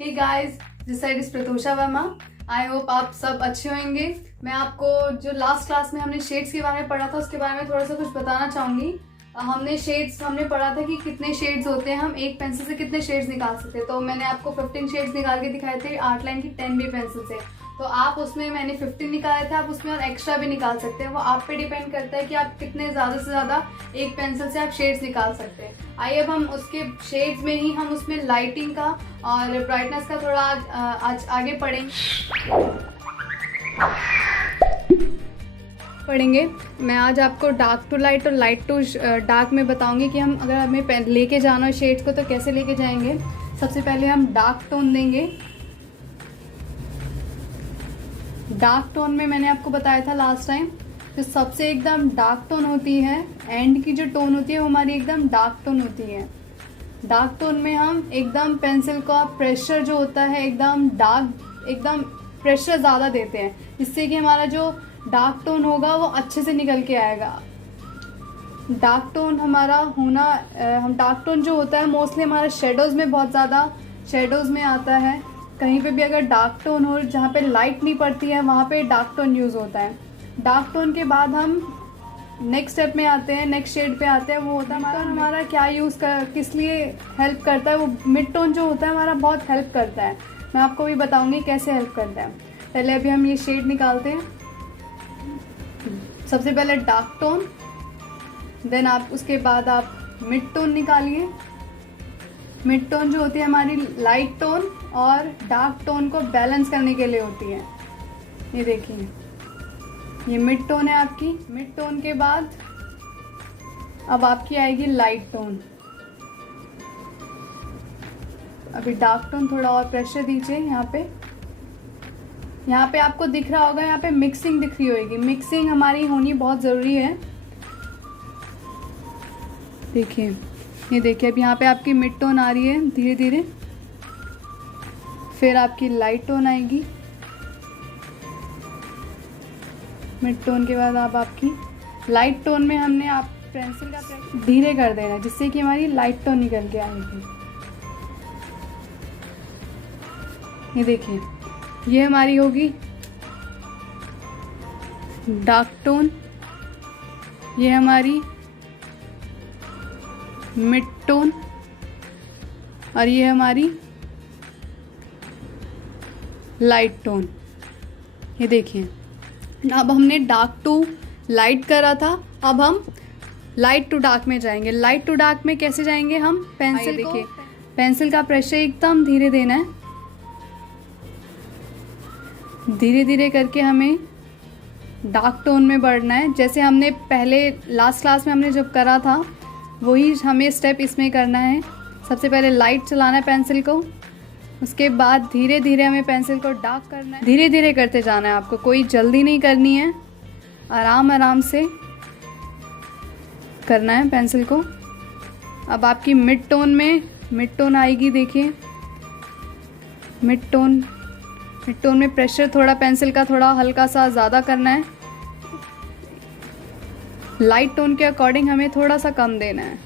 Hey guys, this side is Pratosha Verma. I hope आप सब अच्छे होंगे। मैं आपको जो लास्ट क्लास में हमने शेड्स के बारे में पढ़ा था उसके बारे में थोड़ा सा कुछ बताना चाहूँगी। हमने पढ़ा था कि कितने शेड्स होते हैं, हम एक पेंसिल से कितने शेड्स निकाल सकते हैं। तो मैंने आपको 15 शेड्स निकाल के दिखाए थे आर्ट लाइन की 10B पेंसिल से। तो आप उसमें मैंने 15 निकाले थे, आप उसमें और एक्स्ट्रा भी निकाल सकते हैं। वो आप पे डिपेंड करता है कि आप कितने ज़्यादा से ज़्यादा एक पेंसिल से आप शेड्स निकाल सकते हैं। आइए अब हम उसके शेड्स में ही हम उसमें लाइटिंग का और ब्राइटनेस का थोड़ा आज आगे पढ़ेंगे। मैं आज आपको डार्क टू लाइट और लाइट टू डार्क में बताऊंगी कि हम अगर हमें लेके जाना है शेड्स को तो कैसे लेके जाएंगे। सबसे पहले हम डार्क टोन देंगे। डार्क टोन में मैंने आपको बताया था लास्ट टाइम, जो सबसे एकदम डार्क टोन होती है, एंड की जो टोन होती है वो हमारी एकदम डार्क टोन होती है। डार्क टोन में हम एकदम पेंसिल का प्रेशर जो होता है एकदम डार्क, एकदम प्रेशर ज़्यादा देते हैं, जिससे कि हमारा जो डार्क टोन होगा वो अच्छे से निकल के आएगा। डार्क टोन हमारा होना हम डार्क टोन जो होता है मोस्टली हमारा शेडोज़ में बहुत ज़्यादा शेडोज़ में आता है। कहीं पे भी अगर डार्क टोन हो जहाँ पे लाइट नहीं पड़ती है वहाँ पे डार्क टोन यूज़ होता है। डार्क टोन के बाद हम नेक्स्ट स्टेप में आते हैं, नेक्स्ट शेड पे आते हैं। वो होता है हमारा क्या किस लिए हेल्प करता है। वो मिड टोन जो होता है हमारा बहुत हेल्प करता है। मैं आपको भी बताऊंगी कैसे हेल्प करता है। पहले अभी हम ये शेड निकालते हैं। सबसे पहले डार्क टोन, देन आप उसके बाद आप मिड टोन निकालिए। मिड टोन जो होती है हमारी लाइट टोन और डार्क टोन को बैलेंस करने के लिए होती है। ये देखिए, ये मिड टोन है आपकी। मिड टोन के बाद अब आपकी आएगी लाइट टोन। अभी डार्क टोन थोड़ा और प्रेशर दीजिए। यहाँ पे आपको दिख रहा होगा, यहाँ पे मिक्सिंग दिख रही होगी। मिक्सिंग हमारी होनी बहुत ज़रूरी है। देखिए, ये देखिए, अब यहाँ पे आपकी मिड टोन आ रही है धीरे धीरे, फिर आपकी लाइट टोन आएगी। मिड टोन के बाद अब आपकी लाइट टोन में हमने आप पेंसिल का प्रेशर धीरे कर देना है, जिससे कि हमारी लाइट टोन निकल के आएगी। ये देखिए, ये हमारी होगी डार्क टोन, ये हमारी मिड टोन और ये हमारी लाइट टोन। ये देखिए, अब हमने डार्क टू लाइट करा था, अब हम लाइट टू डार्क में जाएंगे। लाइट टू डार्क में कैसे जाएंगे हम? पेंसिल का प्रेशर एकदम धीरे देना है। धीरे धीरे करके हमें डार्क टोन में बढ़ना है। जैसे हमने पहले लास्ट क्लास में हमने जब करा था वही हमें स्टेप इसमें करना है। सबसे पहले लाइट चलाना है पेंसिल को, उसके बाद धीरे धीरे हमें पेंसिल को डार्क करना है। धीरे धीरे करते जाना है आपको, कोई जल्दी नहीं करनी है, आराम आराम से करना है पेंसिल को। अब आपकी मिड टोन आएगी। देखिए, मिड टोन में प्रेशर थोड़ा पेंसिल का थोड़ा हल्का सा ज़्यादा करना है। लाइट टोन के अकॉर्डिंग हमें थोड़ा सा कम देना है।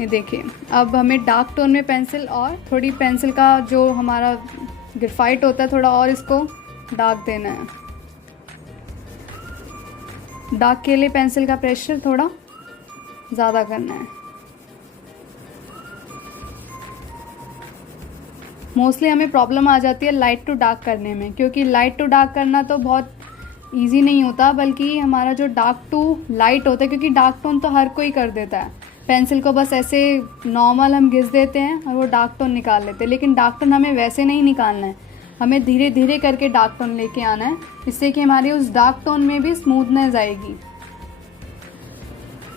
ये देखिए, अब हमें डार्क टोन में पेंसिल और थोड़ी पेंसिल का जो हमारा ग्रेफाइट होता है थोड़ा और इसको डार्क देना है। डार्क के लिए पेंसिल का प्रेशर थोड़ा ज़्यादा करना है। मोस्टली हमें प्रॉब्लम आ जाती है लाइट टू डार्क करने में, क्योंकि लाइट टू डार्क करना तो बहुत इजी नहीं होता, बल्कि हमारा जो डार्क टू लाइट होता है, क्योंकि डार्क टोन तो हर कोई कर देता है। पेंसिल को बस ऐसे नॉर्मल हम घिस देते हैं और वो डार्क टोन निकाल लेते हैं, लेकिन डार्क टोन हमें वैसे नहीं निकालना है। हमें धीरे धीरे करके डार्क टोन लेके आना है, जिससे कि हमारी उस डार्क टोन में भी स्मूथनेस आएगी।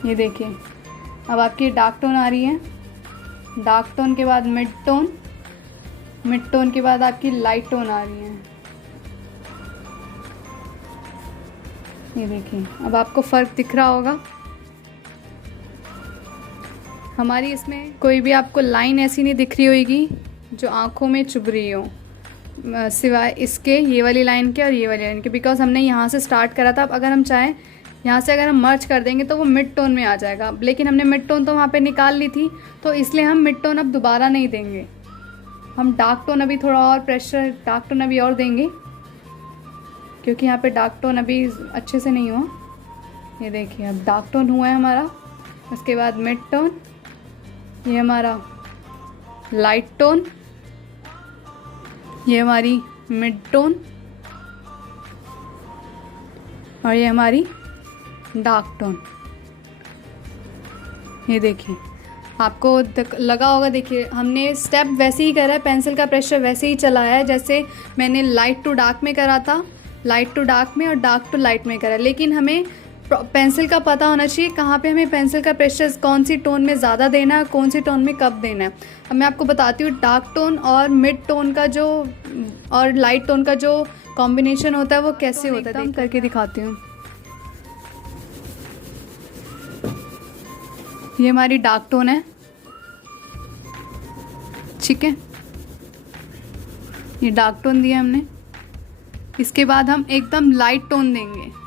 ये देखिए, अब आपकी डार्क टोन आ रही है। डार्क टोन के बाद मिड टोन के बाद आपकी लाइट टोन आ रही है। ये देखिए, अब आपको फ़र्क दिख रहा होगा। हमारी इसमें कोई भी आपको लाइन ऐसी नहीं दिख रही होगी जो आंखों में चुभ रही हो, सिवाय इसके ये वाली लाइन के और ये वाली लाइन के, बिकॉज हमने यहाँ से स्टार्ट करा था। अब अगर हम चाहें यहाँ से अगर हम मर्ज कर देंगे तो वो मिड टोन में आ जाएगा, लेकिन हमने मिड टोन तो वहाँ पे निकाल ली थी, तो इसलिए हम मिड टोन अब दोबारा नहीं देंगे। हम डार्क टोन अभी थोड़ा और प्रेशर डार्क टोन अभी और देंगे, क्योंकि यहाँ पे डार्क टोन अभी अच्छे से नहीं हुआ। ये देखिए अब डार्क टोन हुआ है हमारा। उसके बाद मिड टोन, ये हमारा लाइट टोन, ये हमारी मिड टोन, और ये हमारी डार्क टोन। ये देखिए आपको लगा होगा, देखिए हमने स्टेप वैसे ही करा है, पेंसिल का प्रेशर वैसे ही चलाया है जैसे मैंने लाइट टू डार्क में करा था, लाइट टू डार्क में और डार्क टू लाइट में करा। लेकिन हमें पेंसिल का पता होना चाहिए कहाँ पे हमें पेंसिल का प्रेशर कौन सी टोन में ज़्यादा देना है, कौन सी टोन में कब देना है। अब मैं आपको बताती हूँ डार्क टोन और मिड टोन का जो और लाइट टोन का जो कॉम्बिनेशन होता है वो कैसे होता है, करके दिखाती हूँ। ये हमारी डार्क टोन है, ठीक है, ये डार्क टोन दिया हमने। इसके बाद हम एकदम लाइट टोन देंगे।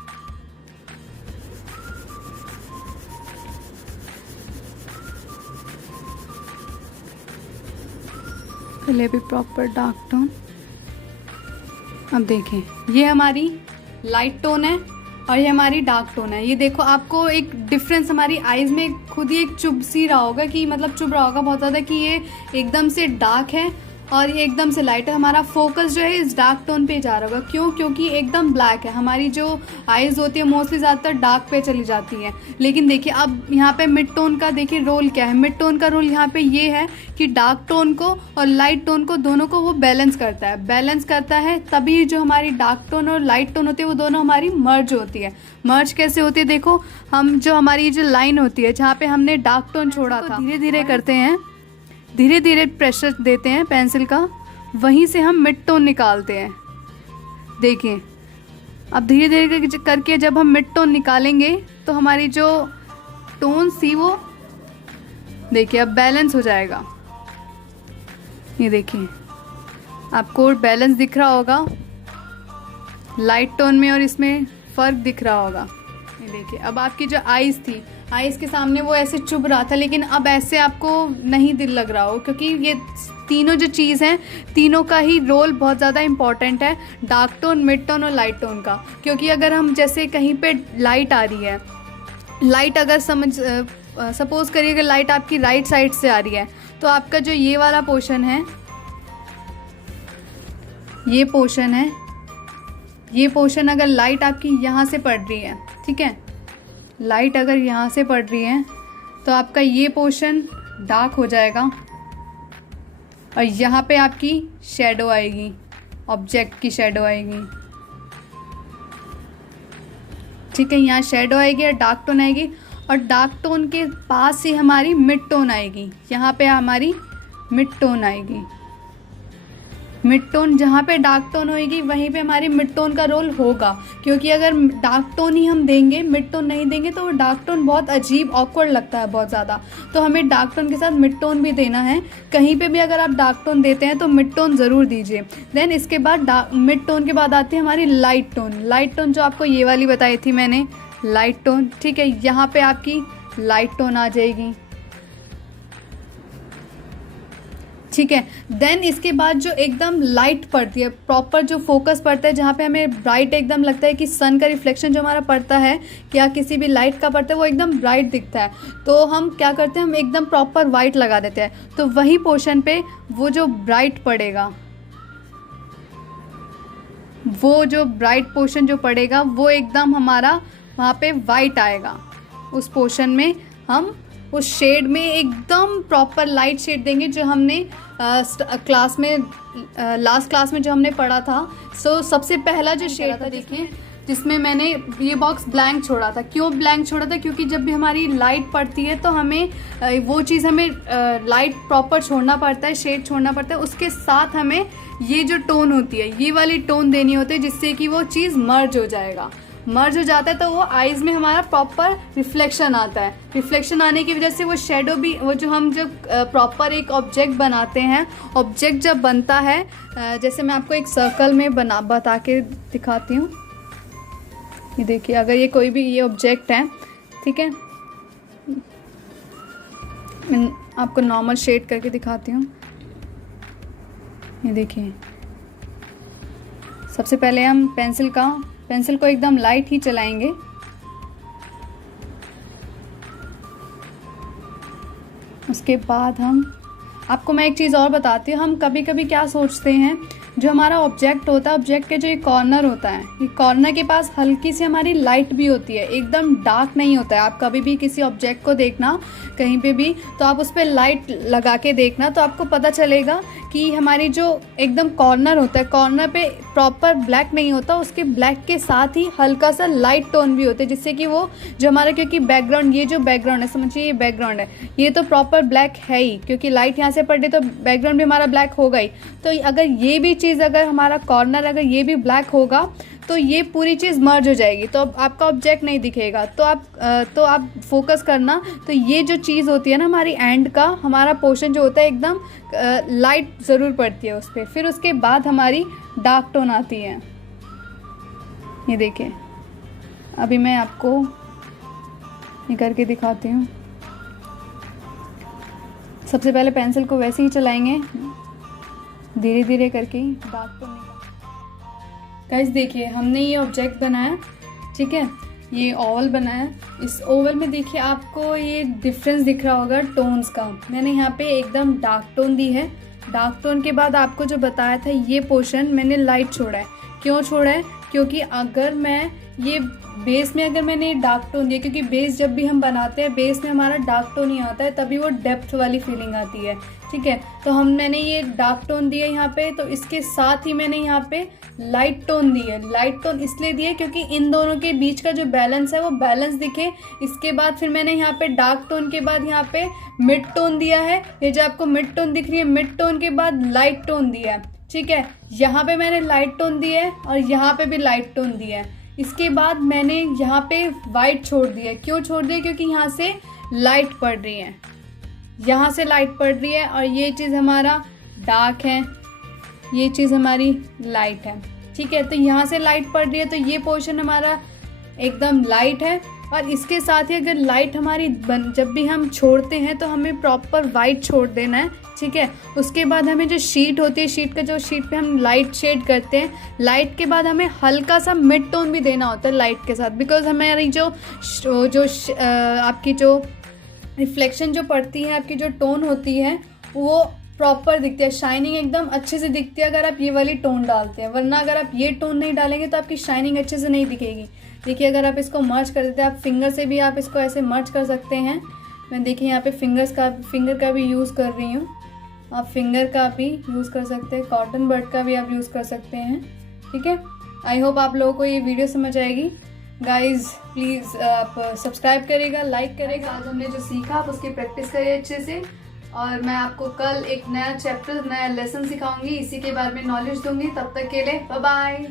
पहले भी प्रॉपर डार्क टोन। अब देखें ये हमारी लाइट टोन है और ये हमारी डार्क टोन है। ये देखो आपको एक डिफरेंस हमारी आईज में खुद ही एक चुभ सी रहा होगा कि मतलब चुभ रहा होगा बहुत ज़्यादा कि ये एकदम से डार्क है और ये एकदम से लाइट है। हमारा फोकस जो है इस डार्क टोन पे जा रहा होगा। क्यों? क्योंकि एकदम ब्लैक है। हमारी जो आईज होती है मोस्टली ज़्यादातर डार्क पे चली जाती हैं। लेकिन देखिए अब यहाँ पे मिड टोन का देखिए रोल क्या है। मिड टोन का रोल यहाँ पे ये है कि डार्क टोन को और लाइट टोन को दोनों को वो बैलेंस करता है। बैलेंस करता है तभी जो हमारी डार्क टोन और लाइट टोन होती है वो दोनों हमारी मर्ज होती है। मर्ज कैसे होती है? देखो हम जो हमारी जो लाइन होती है जहाँ पे हमने डार्क टोन छोड़ा था, धीरे धीरे करते हैं, धीरे धीरे प्रेशर देते हैं पेंसिल का, वहीं से हम मिड टोन निकालते हैं। देखिए अब धीरे धीरे करके जब हम मिड टोन निकालेंगे तो हमारी जो टोन थी वो देखिए अब बैलेंस हो जाएगा। ये देखिए आपको बैलेंस दिख रहा होगा लाइट टोन में और इसमें फ़र्क दिख रहा होगा। ये देखिए अब आपकी जो आईज़ थी, आईज़ के सामने वो ऐसे चुभ रहा था, लेकिन अब ऐसे आपको नहीं दिल लग रहा हो, क्योंकि ये तीनों जो चीज़ हैं तीनों का ही रोल बहुत ज़्यादा इम्पॉर्टेंट है, डार्क टोन, मिड टोन और लाइट टोन का। क्योंकि अगर हम जैसे कहीं पे लाइट आ रही है, लाइट अगर सपोज़ करिए अगर लाइट आपकी राइट साइड से आ रही है तो आपका जो ये वाला पोर्शन है, ये पोर्शन है, ये पोर्शन अगर लाइट आपकी यहाँ से पड़ रही है, ठीक है, लाइट अगर यहाँ से पड़ रही है तो आपका ये पोर्शन डार्क हो जाएगा और यहाँ पे आपकी शैडो आएगी, ऑब्जेक्ट की शैडो आएगी, ठीक है, यहाँ शैडो आएगी और डार्क टोन आएगी और डार्क टोन के पास ही हमारी मिड टोन आएगी। यहाँ पे हमारी मिड टोन आएगी। मिड टोन जहाँ पे डार्क टोन होएगी वहीं पे हमारी मिड टोन का रोल होगा, क्योंकि अगर डार्क टोन ही हम देंगे, मिड टोन नहीं देंगे तो वो डार्क टोन बहुत अजीब ऑकवर्ड लगता है बहुत ज़्यादा। तो हमें डार्क टोन के साथ मिड टोन भी देना है। कहीं पे भी अगर आप डार्क टोन देते हैं तो मिड टोन ज़रूर दीजिए। देन इसके बाद मिड टोन के बाद आती है हमारी लाइट टोन। लाइट टोन जो आपको ये वाली बताई थी मैंने, लाइट टोन, ठीक है, यहाँ पर आपकी लाइट टोन आ जाएगी, ठीक है। देन इसके बाद जो एकदम लाइट पड़ती है, प्रॉपर जो फोकस पड़ता है, जहाँ पे हमें ब्राइट एकदम लगता है कि सन का रिफ्लेक्शन जो हमारा पड़ता है या किसी भी लाइट का पड़ता है वो एकदम ब्राइट दिखता है, तो हम क्या करते हैं, हम एकदम प्रॉपर वाइट लगा देते हैं। तो वही पोर्शन पे वो जो ब्राइट पड़ेगा, वो जो ब्राइट पोर्शन जो पड़ेगा वो एकदम हमारा वहाँ पे वाइट आएगा। उस पोर्शन में हम उस शेड में एकदम प्रॉपर लाइट शेड देंगे जो हमने क्लास में लास्ट क्लास में जो हमने पढ़ा था। सो सबसे पहला जो शेड था देखिए, जिसमें मैंने ये बॉक्स ब्लैंक छोड़ा था। क्यों ब्लैंक छोड़ा था? क्योंकि जब भी हमारी लाइट पड़ती है तो हमें वो चीज़ हमें लाइट प्रॉपर छोड़ना पड़ता है, शेड छोड़ना पड़ता है। उसके साथ हमें ये जो टोन होती है, ये वाली टोन देनी होती है, जिससे कि वो चीज़ मर्ज हो जाएगा। मर्ज हो जाता है तो वो आईज में हमारा प्रॉपर रिफ्लेक्शन आता है। रिफ्लेक्शन आने की वजह से वो शेडो भी, वो जो हम जब प्रॉपर एक ऑब्जेक्ट बनाते हैं, ऑब्जेक्ट जब बनता है, जैसे मैं आपको एक सर्कल में बता के दिखाती हूँ। ये देखिए अगर ये कोई भी ये ऑब्जेक्ट है, ठीक है, मैं आपको नॉर्मल शेड करके दिखाती हूँ। ये देखिए, सबसे पहले हम पेंसिल को एकदम लाइट ही चलाएंगे। उसके बाद आपको मैं एक चीज़ और बताती हूँ। हम कभी कभी क्या सोचते हैं, जो हमारा ऑब्जेक्ट होता है, ऑब्जेक्ट के जो ये कॉर्नर होता है, ये कॉर्नर के पास हल्की सी हमारी लाइट भी होती है, एकदम डार्क नहीं होता है। आप कभी भी किसी ऑब्जेक्ट को देखना कहीं पे भी, तो आप उस पर लाइट लगा के देखना, तो आपको पता चलेगा कि हमारी जो एकदम कॉर्नर होता है, कॉर्नर पे प्रॉपर ब्लैक नहीं होता, उसके ब्लैक के साथ ही हल्का सा लाइट टोन भी होता है, जिससे कि वो जो हमारा, क्योंकि बैकग्राउंड, ये जो बैकग्राउंड है, समझिए ये बैकग्राउंड है, ये तो प्रॉपर ब्लैक है ही, क्योंकि लाइट यहाँ से पड़ रही तो बैकग्राउंड भी हमारा ब्लैक होगा ही। तो अगर ये भी चीज़, अगर हमारा कॉर्नर अगर ये भी ब्लैक होगा तो ये पूरी चीज़ मर्ज हो जाएगी, तो अब आपका ऑब्जेक्ट नहीं दिखेगा। तो आप फोकस करना। तो ये जो चीज़ होती है ना, हमारी एंड का हमारा पोर्शन जो होता है, एकदम लाइट ज़रूर पड़ती है उस पर। फिर उसके बाद हमारी डार्क टोन आती है। ये देखिए, अभी मैं आपको ये करके दिखाती हूँ। सबसे पहले पेंसिल को वैसे ही चलाएंगे, धीरे धीरे करके डार्क टोन। गाइस देखिए, हमने ये ऑब्जेक्ट बनाया, ठीक है, ये ओवल बनाया। इस ओवल में देखिए आपको ये डिफरेंस दिख रहा होगा टोन्स का। मैंने यहाँ पे एकदम डार्क टोन दी है। डार्क टोन के बाद आपको जो बताया था, ये पोर्शन मैंने लाइट छोड़ा है। क्यों छोड़ा है? क्योंकि अगर मैं ये बेस में, अगर मैंने डार्क टोन दिया, क्योंकि बेस जब भी हम बनाते हैं, बेस में हमारा डार्क टोन ही आता है, तभी वो डेप्थ वाली फीलिंग आती है, ठीक है। तो मैंने ये डार्क टोन दिया यहाँ पे, तो इसके साथ ही मैंने यहाँ पे लाइट टोन दी है। लाइट टोन इसलिए दिए क्योंकि इन दोनों के बीच का जो बैलेंस है वो बैलेंस दिखे। इसके बाद फिर मैंने यहाँ पे डार्क टोन के बाद यहाँ पे मिड टोन दिया है। ये जो आपको मिड टोन दिख रही है, मिड टोन के बाद लाइट टोन दिया है, ठीक है। यहाँ पे मैंने लाइट टोन दी है और यहाँ पे भी लाइट टोन दिया है। इसके बाद मैंने यहाँ पे वाइट छोड़ दिया। क्यों छोड़ दिया? क्योंकि यहाँ से लाइट पड़ रही है, यहाँ से लाइट पड़ रही है, और ये चीज़ हमारा डार्क है, ये चीज़ हमारी लाइट है, ठीक है। तो यहाँ से लाइट पड़ रही है, तो ये पोर्शन हमारा एकदम लाइट है। और इसके साथ ही अगर लाइट हमारी जब भी हम छोड़ते हैं तो हमें प्रॉपर वाइट छोड़ देना है, ठीक है। उसके बाद हमें जो शीट होती है, शीट पे हम लाइट शेड करते हैं, लाइट के बाद हमें हल्का सा मिड टोन भी देना होता है लाइट के साथ, बिकॉज हमारी जो आपकी जो रिफ्लेक्शन जो पड़ती है, आपकी जो टोन होती है, वो प्रॉपर दिखती है, शाइनिंग एकदम अच्छे से दिखती है अगर आप ये वाली टोन डालते हैं। वरना अगर आप ये टोन नहीं डालेंगे तो आपकी शाइनिंग अच्छे से नहीं दिखेगी। देखिए, अगर आप इसको मर्ज कर देते हैं, आप फिंगर से भी आप इसको ऐसे मर्ज कर सकते हैं। मैं देखिए यहाँ पे फिंगर का भी यूज़ कर रही हूँ, आप फिंगर का भी यूज़ कर सकते हैं, कॉटन बड का भी आप यूज़ कर सकते हैं, ठीक है। आई होप आप लोगों को ये वीडियो समझ आएगी। गाइज प्लीज़ आप सब्सक्राइब करेगा, लाइक करेगा। आज हमने जो सीखा आप उसकी प्रैक्टिस करिए अच्छे से, और मैं आपको कल एक नया चैप्टर, नया लेसन सिखाऊंगी, इसी के बारे में नॉलेज दूंगी। तब तक के लिए बाय बाय।